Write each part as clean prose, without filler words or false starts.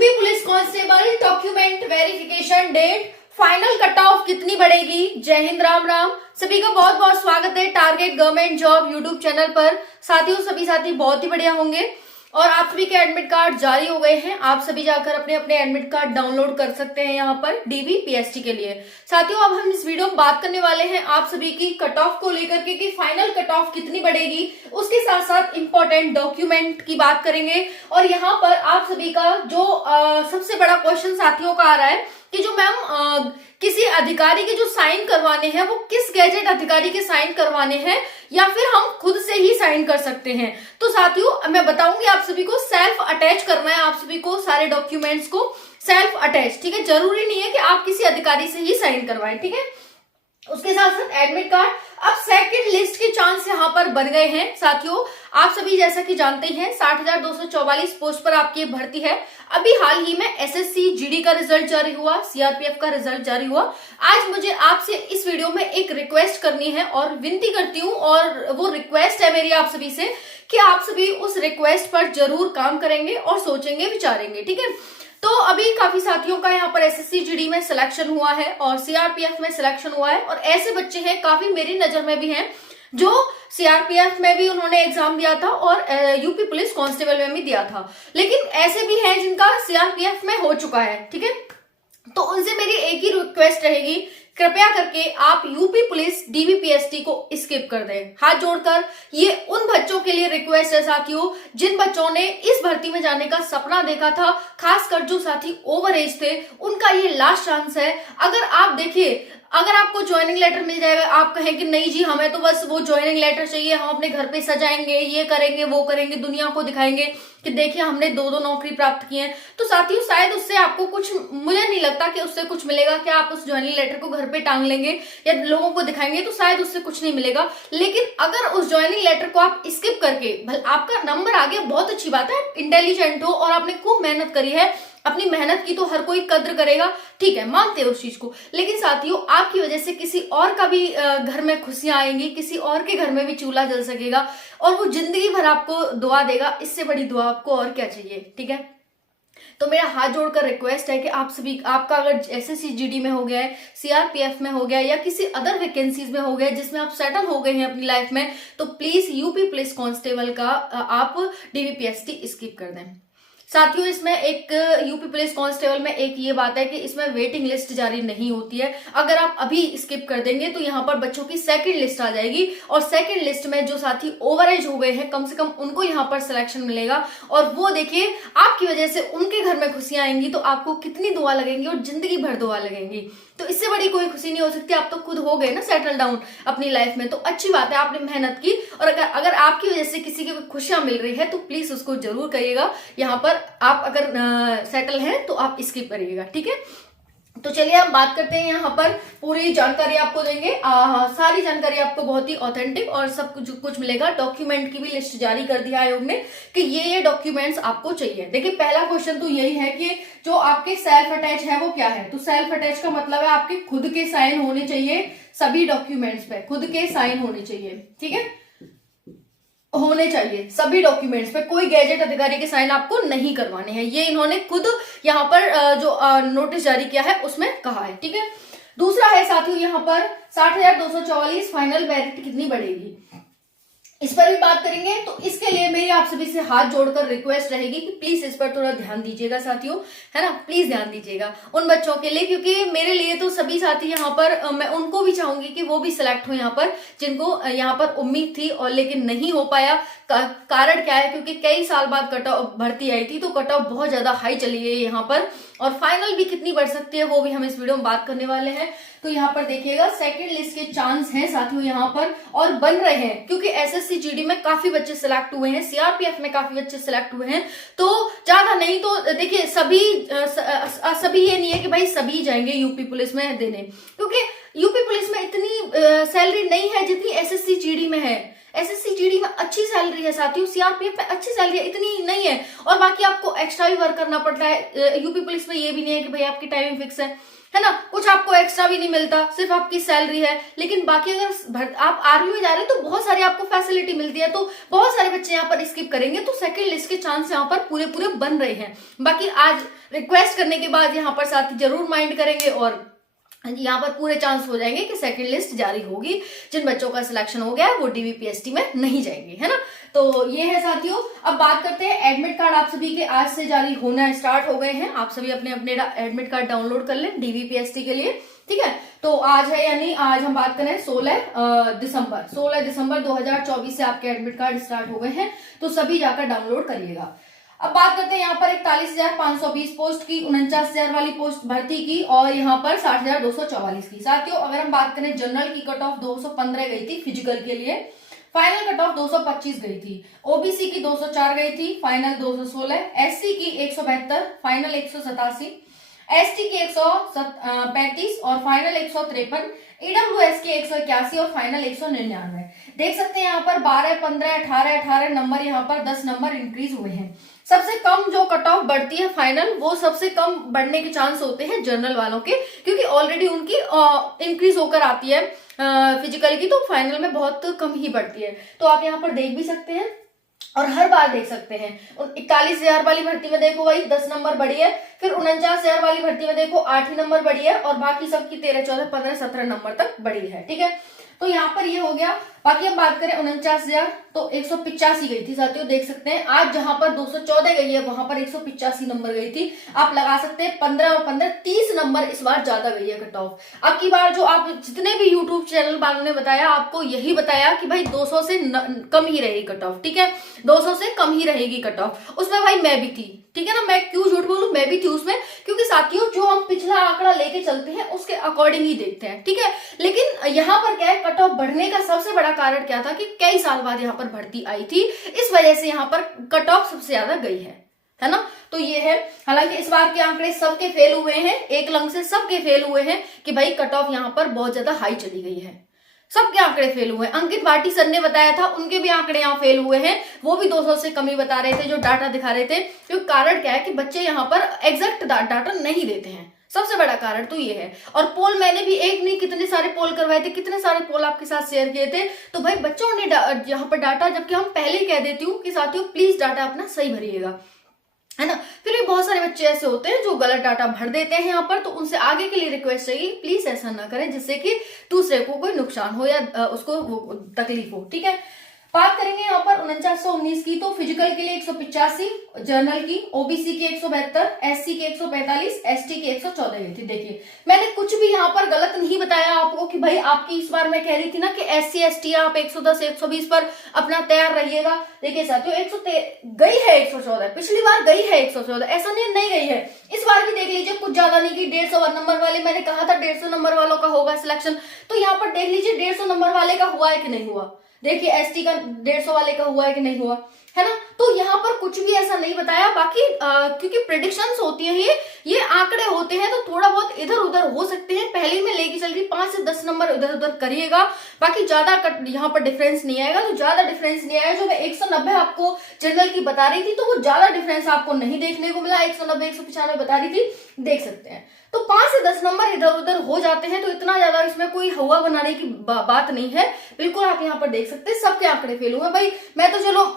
UP police constable document verification date, final cut off कितनी बढ़ेगी। जय हिंद, राम राम। सभी का बहुत बहुत स्वागत है target government job YouTube channel पर। साथियों, सभी साथी बहुत ही बढ़िया होंगे और आप सभी के एडमिट कार्ड जारी हो गए हैं। आप सभी जाकर अपने अपने एडमिट कार्ड डाउनलोड कर सकते हैं यहाँ पर डीबीपीएसटी के लिए। साथियों, अब हम इस वीडियो में बात करने वाले हैं आप सभी की कट ऑफ को लेकर के कि फाइनल कट ऑफ कितनी बढ़ेगी। उसके साथ साथ इंपॉर्टेंट डॉक्यूमेंट की बात करेंगे और यहाँ पर आप सभी का जो सबसे बड़ा क्वेश्चन साथियों का आ रहा है कि जो मैम किसी अधिकारी के जो साइन करवाने हैं वो किस गैजेट अधिकारी के साइन करवाने हैं या फिर हम खुद से ही साइन कर सकते हैं। तो साथियों, मैं बताऊंगी आप सभी को सेल्फ अटैच करना है, आप सभी को सारे डॉक्यूमेंट्स को सेल्फ अटैच, ठीक है। जरूरी नहीं है कि आप किसी अधिकारी से ही साइन करवाएं, ठीक है। उसके साथ साथ एडमिट कार्ड, अब सेकंड लिस्ट के चांस यहाँ पर बन गए हैं। साथियों, आप सभी जैसा कि जानते हैं 60,244 पोस्ट पर आपकी भर्ती है। अभी हाल ही में एसएससी जीडी का रिजल्ट जारी हुआ, सीआरपीएफ का रिजल्ट जारी हुआ। आज मुझे आपसे इस वीडियो में एक रिक्वेस्ट करनी है और विनती करती हूँ, और वो रिक्वेस्ट है मेरी आप सभी से कि आप सभी उस रिक्वेस्ट पर जरूर काम करेंगे और सोचेंगे, विचारेंगे, ठीक है। तो अभी काफी साथियों का यहाँ पर एसएससी जीडी में सिलेक्शन हुआ है और सीआरपीएफ में सिलेक्शन हुआ है, और ऐसे बच्चे हैं काफी मेरी नजर में भी हैं जो सीआरपीएफ में भी उन्होंने एग्जाम दिया था और यूपी पुलिस कांस्टेबल में भी दिया था, लेकिन ऐसे भी हैं जिनका सीआरपीएफ में हो चुका है, ठीक है। तो उनसे मेरी एक ही रिक्वेस्ट रहेगी, कृपया करके आप यूपी पुलिस डीबीपीएसटी को स्किप कर दें। हाथ जोड़कर ये उन बच्चों के लिए रिक्वेस्ट है साथियों जिन बच्चों ने इस भर्ती में जाने का सपना देखा था, खासकर जो साथी ओवर एज थे, उनका ये लास्ट चांस है। अगर आप देखिए, अगर आपको ज्वाइनिंग लेटर मिल जाएगा, आप कहें कि नहीं जी हमें तो बस वो ज्वाइनिंग लेटर चाहिए, हम अपने घर पे सजाएंगे, ये करेंगे, वो करेंगे, दुनिया को दिखाएंगे कि देखिए हमने दो नौकरी प्राप्त की है, तो साथियों शायद उससे आपको कुछ, मुझे नहीं लगता कि उससे कुछ मिलेगा। कि आप उस ज्वाइनिंग लेटर को घर पे टांग लेंगे या लोगों को दिखाएंगे तो शायद उससे कुछ नहीं मिलेगा। लेकिन अगर उस ज्वाइनिंग लेटर को आप स्किप करके, आपका नंबर आ गया, बहुत अच्छी बात है, इंटेलिजेंट हो और आपने खूब मेहनत करी है, अपनी मेहनत की तो हर कोई कद्र करेगा, ठीक है, मानते हैं उस चीज को। लेकिन साथियों, आपकी वजह से किसी और का भी घर में खुशियां आएंगी, किसी और के घर में भी चूल्हा जल सकेगा और वो जिंदगी भर आपको दुआ देगा। इससे बड़ी दुआ आपको और क्या चाहिए, ठीक है। तो मेरा हाथ जोड़कर रिक्वेस्ट है कि आप सभी, आपका अगर एसएससी जीडी में हो गया है, सीआरपीएफ में हो गया या किसी अदर वैकेंसीज में हो गया जिसमें आप सेटल हो गए हैं अपनी लाइफ में, तो प्लीज यूपी पुलिस कांस्टेबल का आप डीबीपीएसटी स्किप कर दें। साथियों, इसमें एक यूपी पुलिस कांस्टेबल में एक ये बात है कि इसमें वेटिंग लिस्ट जारी नहीं होती है। अगर आप अभी स्किप कर देंगे तो यहाँ पर बच्चों की सेकंड लिस्ट आ जाएगी और सेकंड लिस्ट में जो साथी ओवर एज हो गए हैं कम से कम उनको यहाँ पर सिलेक्शन मिलेगा। और वो देखिए, आपकी वजह से उनके घर में खुशियां आएंगी तो आपको कितनी दुआ लगेंगी और जिंदगी भर दुआ लगेंगी। तो इससे बड़ी कोई खुशी नहीं हो सकती। आप तो खुद हो गए ना सेटल डाउन अपनी लाइफ में, तो अच्छी बात है, आपने मेहनत की। और अगर आपकी वजह से किसी की खुशियां मिल रही है तो प्लीज उसको जरूर करिएगा। यहाँ पर आप अगर सेटल हैं तो आप स्किप करिएगा, ठीक है। तो चलिए हम बात करते हैं, यहाँ पर पूरी जानकारी आपको देंगे, सारी जानकारी आपको बहुत ही ऑथेंटिक और सब कुछ मिलेगा। डॉक्यूमेंट की भी लिस्ट जारी कर दिया आयोग ने कि ये डॉक्यूमेंट्स आपको चाहिए। देखिए, पहला क्वेश्चन तो यही है कि जो आपके सेल्फ अटैच है वो क्या है। तो सेल्फ अटैच का मतलब है आपके खुद के साइन होने चाहिए सभी डॉक्यूमेंट्स पे, खुद के साइन होने चाहिए, ठीक है, होने चाहिए सभी डॉक्यूमेंट्स पे। कोई गैजेट अधिकारी के साइन आपको नहीं करवाने हैं, ये इन्होंने खुद यहाँ पर जो नोटिस जारी किया है उसमें कहा है, ठीक है। दूसरा है साथियों यहाँ पर 60,244 फाइनल मेरिट कितनी बढ़ेगी, इस पर भी बात करेंगे। तो इसके लिए मेरी आप सभी से हाथ जोड़कर रिक्वेस्ट रहेगी कि प्लीज इस पर थोड़ा ध्यान दीजिएगा साथियों, है ना, प्लीज ध्यान दीजिएगा उन बच्चों के लिए, क्योंकि मेरे लिए तो सभी साथी यहाँ पर, मैं उनको भी चाहूंगी कि वो भी सिलेक्ट हो यहाँ पर, जिनको यहाँ पर उम्मीद थी और लेकिन नहीं हो पाया। कारण क्या है, क्योंकि कई साल बाद कट ऑफ भर्ती आई थी तो कट ऑफ बहुत ज्यादा हाई चली गई यहाँ पर, और फाइनल भी कितनी बढ़ सकती है वो भी हम इस वीडियो में बात करने वाले हैं। तो यहाँ पर देखिएगा सेकंड लिस्ट के चांस हैं साथियों यहाँ पर, और बन रहे हैं, क्योंकि एसएससी जीडी में काफी बच्चे सिलेक्ट हुए हैं, सीआरपीएफ में काफी बच्चे सिलेक्ट हुए हैं। तो ज्यादा नहीं तो देखिए, सभी ये नहीं है कि भाई सभी जाएंगे यूपी पुलिस में देने, क्योंकि यूपी पुलिस में इतनी सैलरी नहीं है जितनी एसएससी जीडी में है। एसएससी जीडी में अच्छी सैलरी है साथियों, सीआरपीएफ में अच्छी सैलरी है, इतनी नहीं है। और बाकी आपको एक्स्ट्रा भी वर्क करना पड़ता है। यूपी पुलिस में ये भी नहीं है कि भाई आपकी टाइमिंग फिक्स है ना, कुछ आपको एक्स्ट्रा भी नहीं मिलता, सिर्फ आपकी सैलरी है। लेकिन बाकी अगर आप आर्मी में जा रहे हैं तो बहुत सारी आपको फैसिलिटी मिलती है। तो बहुत सारे बच्चे यहाँ पर स्किप करेंगे, तो सेकंड लिस्ट के चांस यहाँ पर पूरे पूरे बन रहे हैं। बाकी आज रिक्वेस्ट करने के बाद यहाँ पर साथी जरूर माइंड करेंगे और यहाँ पर पूरे चांस हो जाएंगे कि सेकंड लिस्ट जारी होगी। जिन बच्चों का सिलेक्शन हो गया है वो डीवीपीएसटी में नहीं जाएंगे, है ना। तो ये है साथियों। अब बात करते हैं एडमिट कार्ड आप सभी के आज से जारी होना स्टार्ट हो गए हैं। आप सभी अपने अपने एडमिट कार्ड डाउनलोड कर लें डीवीपीएसटी के लिए, ठीक है। तो आज है, यानी आज हम बात करें 16 दिसंबर 2024 से आपके एडमिट कार्ड स्टार्ट हो गए हैं, तो सभी जाकर डाउनलोड करिएगा। अब बात करते हैं यहाँ पर 41,520 पोस्ट की, 49,000 वाली पोस्ट भर्ती की और यहाँ पर 60,244 की। साथियों अगर हम बात करें जनरल की कट ऑफ 215 गई थी फिजिकल के लिए, फाइनल कट ऑफ 225 गई थी। ओबीसी की 204 गई थी, फाइनल 216। एससी की 172, फाइनल 187। एसटी की 135 और फाइनल 153। ईडब्ल्यूएस की 181 और फाइनल 199। देख सकते हैं यहाँ पर 12, 15, 18 नंबर, यहाँ पर 10 नंबर इंक्रीज हुए हैं। सबसे कम जो कट ऑफ बढ़ती है फाइनल, वो सबसे कम बढ़ने के चांस होते हैं जनरल वालों के, क्योंकि ऑलरेडी उनकी इंक्रीज होकर आती है फिजिकल की, तो फाइनल में बहुत कम ही बढ़ती है। तो आप यहाँ पर देख भी सकते हैं और हर बार देख सकते हैं। 41,000 वाली भर्ती में देखो भाई 10 नंबर बढ़ी है, फिर 49,000 वाली भर्ती में देखो 8 ही नंबर बढ़ी है और बाकी सबकी 13, 14, 15, 17 नंबर तक बढ़ी है, ठीक है। तो यहाँ पर ये हो गया। बाकी हम बात करें 49,000 तो 185 गई थी साथियों, देख सकते हैं। आज जहां पर 214 गई है वहां पर 185 नंबर गई थी। आप लगा सकते हैं 15 और 15 30 नंबर इस बार ज्यादा गई है कट ऑफ। अब की बार जो आप जितने भी यूट्यूब चैनल वालों ने बताया, आपको यही बताया कि भाई 200 से कम ही रहेगी कट ऑफ, ठीक है। 200 से कम ही रहेगी कट ऑफ। उसमें भाई मैं भी थी, ठीक है ना, मैं क्यों झूठ बोलूं, मैं भी थी उसमें, क्योंकि साथियों जो हम पिछला आंकड़ा लेके चलते हैं उसके अकॉर्डिंग ही देखते हैं, ठीक है। लेकिन यहाँ पर क्या है, कट ऑफ बढ़ने का सबसे बड़ा कारण क्या था कि कई साल बाद यहाँ पर भर्ती आई थी, इस वजह से यहाँ पर कट ऑफ सबसे ज्यादा गई है ना। तो ये है। हालांकि इस बार के आंकड़े सबके फेल हुए हैं, एक लंग से सबके फेल हुए हैं कि भाई कट ऑफ यहाँ पर बहुत ज्यादा हाई चली गई है, सबके आंकड़े फेल हुए हैं। अंकित भाटी सर ने बताया था, उनके भी आंकड़े यहाँ फेल हुए हैं, वो भी 200 से कम ही बता रहे थे जो डाटा दिखा रहे थे। क्योंकि कारण क्या है कि बच्चे यहाँ पर एग्जैक्ट डाटा नहीं देते हैं, सबसे बड़ा कारण तो ये है। और पोल मैंने भी एक नहीं कितने सारे पोल करवाए थे, कितने सारे पोल आपके साथ शेयर किए थे। तो भाई बच्चों ने यहाँ पर डाटा, जबकि हम पहले ही कह देती हूँ कि साथियों प्लीज डाटा अपना सही भरिएगा, है ना। फिर भी बहुत सारे बच्चे ऐसे होते हैं जो गलत डाटा भर देते हैं यहाँ पर, तो उनसे आगे के लिए रिक्वेस्ट चाहिए प्लीज ऐसा ना करें, जिससे कि दूसरे को कोई नुकसान हो या उसको तकलीफ हो, ठीक है। बात करेंगे यहाँ पर 4919 की, तो फिजिकल के लिए 185, जनरल की, ओबीसी की 172, एससी की 145, एसटी की 114 गई थी। देखिए मैंने कुछ भी यहाँ पर गलत नहीं बताया आपको कि भाई आपकी इस बार मैं कह रही थी ना कि एससी एसटी आप 110 120 पर अपना तैयार रहिएगा। देखिए साथियों 113 गई है, 114 पिछली बार गई है, 114 ऐसा नहीं गई है। इस बार भी देख लीजिए कुछ ज्यादा नहीं की, 150 नंबर वाले, मैंने कहा था 150 नंबर वालों का होगा सिलेक्शन, तो यहाँ पर देख लीजिए 150 नंबर वाले का हुआ है कि नहीं हुआ। देखिए एसटी का 150 वाले का हुआ है कि नहीं हुआ, है ना। तो यहाँ पर कुछ भी ऐसा नहीं बताया। बाकी क्योंकि प्रेडिक्शंस होती है, ये आंकड़े होते हैं, तो थोड़ा बहुत इधर उधर हो सकते हैं। पहले में लेके चल रही 5 से 10 नंबर इधर उधर करिएगा, बाकी ज्यादा यहाँ पर डिफरेंस नहीं आएगा। तो ज्यादा डिफरेंस नहीं आएगा। जो मैं 190 आपको जनरल की बता रही थी, तो वो ज्यादा डिफरेंस आपको नहीं देखने को मिला। 190 195 बता रही थी, देख सकते हैं। तो 5 से 10 नंबर इधर उधर हो जाते हैं, तो इतना ज्यादा इसमें कोई हवा बनाने की बात नहीं है। बिल्कुल आप यहाँ पर देख सकते हैं सबके आंकड़े फेल हुए भाई। मैं तो चलो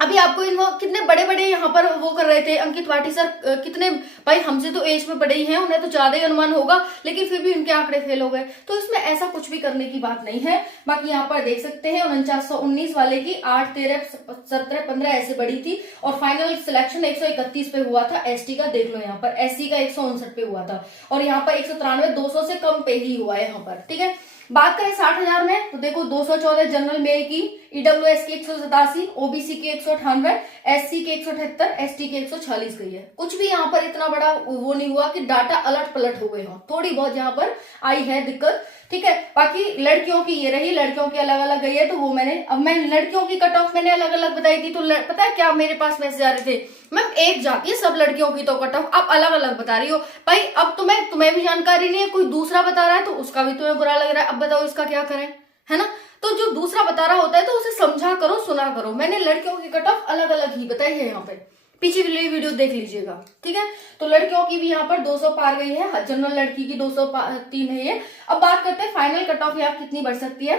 अभी आपको कितने बड़े बड़े यहाँ पर वो कर रहे थे, अंकित भाटी सर कितने भाई हमसे तो एज में बड़े ही हैं, उन्हें तो ज्यादा ही अनुमान होगा, लेकिन फिर भी उनके आंकड़े फेल हो गए। तो इसमें ऐसा कुछ भी करने की बात नहीं है। बाकी यहाँ पर देख सकते हैं 4919 वाले की 8, 13, 17, 15 ऐसे बढ़ी थी और फाइनल सिलेक्शन 131 पे हुआ था। एसटी का देख लो यहाँ पर, एससी का 159 पे हुआ था और यहाँ पर 193 200 से कम पे ही हुआ है यहाँ पर, ठीक है। बात करें 60,000 में, तो देखो 214 जनरल मेल की, ईडब्ल्यूएस की 187, ओबीसी की 198, एससी की 178, एसटी की 146 गई है। कुछ भी यहाँ पर इतना बड़ा वो नहीं हुआ कि डाटा अलट पलट हो गए हो, थोड़ी बहुत यहाँ पर आई है दिक्कत, ठीक है। बाकी लड़कियों की ये रही, लड़कियों की अलग अलग गई है। तो वो मैं लड़कियों की कट ऑफ मैंने अलग अलग बताई थी, तो पता है क्या मेरे पास मैसेज आ रहे थे, मैम एक जाती है सब लड़कियों की तो कट ऑफ आप अलग अलग बता रही हो। भाई अब तुम्हें भी जानकारी नहीं है, कोई दूसरा बता रहा है तो उसका भी तुम्हें बुरा लग रहा है। अब बताओ इसका क्या करें, है ना। तो जो दूसरा बता रहा होता है तो उसे समझा करो, सुना करो। मैंने लड़कियों की कट ऑफ अलग अलग ही बताई है, यहाँ पे पीछे वाली वीडियो देख लीजिएगा, ठीक है। तो लड़कियों की भी यहाँ पर 200 पार गई है, जनरल लड़की की 203 है ये। अब बात करते हैं फाइनल कट ऑफ यहाँ कितनी बढ़ सकती है।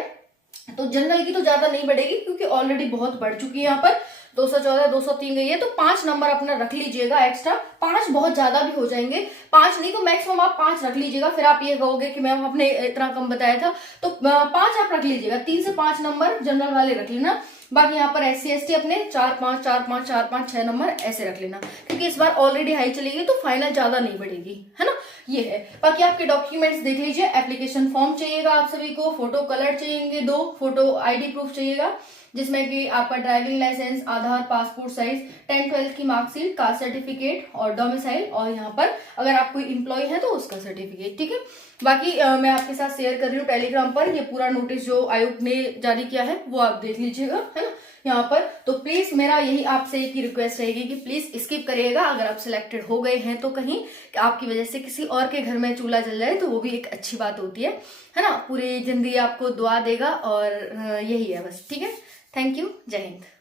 तो जनरल की तो ज्यादा नहीं बढ़ेगी क्योंकि ऑलरेडी बहुत बढ़ चुकी है, यहाँ पर 214 203 गई है। तो 5 नंबर अपना रख लीजिएगा एक्स्ट्रा, 5 बहुत ज्यादा भी हो जाएंगे, 5 नहीं तो मैक्सिमम आप 5 रख लीजिएगा। फिर आप ये कहोगे कि मैम आपने इतना कम बताया था, तो 5 आप रख लीजिएगा, 3 से 5 नंबर जनरल वाले रख लेना। बाकी यहाँ पर SC ST अपने 4 5 4 5 4 5 6 नंबर ऐसे रख लेना, क्योंकि इस बार ऑलरेडी हाई चलेगी तो फाइनल ज्यादा नहीं बढ़ेगी, है ना। ये है। बाकी आपके डॉक्यूमेंट्स देख लीजिए, एप्लीकेशन फॉर्म चाहिएगा आप सभी को, फोटो कलर चाहिए 2, फोटो ID प्रूफ चाहिएगा, जिसमें कि आपका ड्राइविंग लाइसेंस, आधार, पासपोर्ट साइज, 10th 12th की मार्कशीट, कास्ट सर्टिफिकेट और डोमिसाइल, और यहाँ पर अगर आप कोई इंप्लॉय है तो उसका सर्टिफिकेट, ठीक है। बाकी मैं आपके साथ शेयर कर रही हूँ टेलीग्राम पर ये पूरा नोटिस जो आयोग ने जारी किया है, वो आप देख लीजिएगा, है ना, यहाँ पर। तो प्लीज मेरा यही आपसे एक ही रिक्वेस्ट रहेगी कि प्लीज स्किप करिएगा। अगर आप सिलेक्टेड हो गए हैं तो कहीं आपकी वजह से किसी और के घर में चूल्हा जल जाए तो वो भी एक अच्छी बात होती है ना। पूरी जिंदगी आपको दुआ देगा, और यही है बस, ठीक है। थैंक यू, जय हिंद।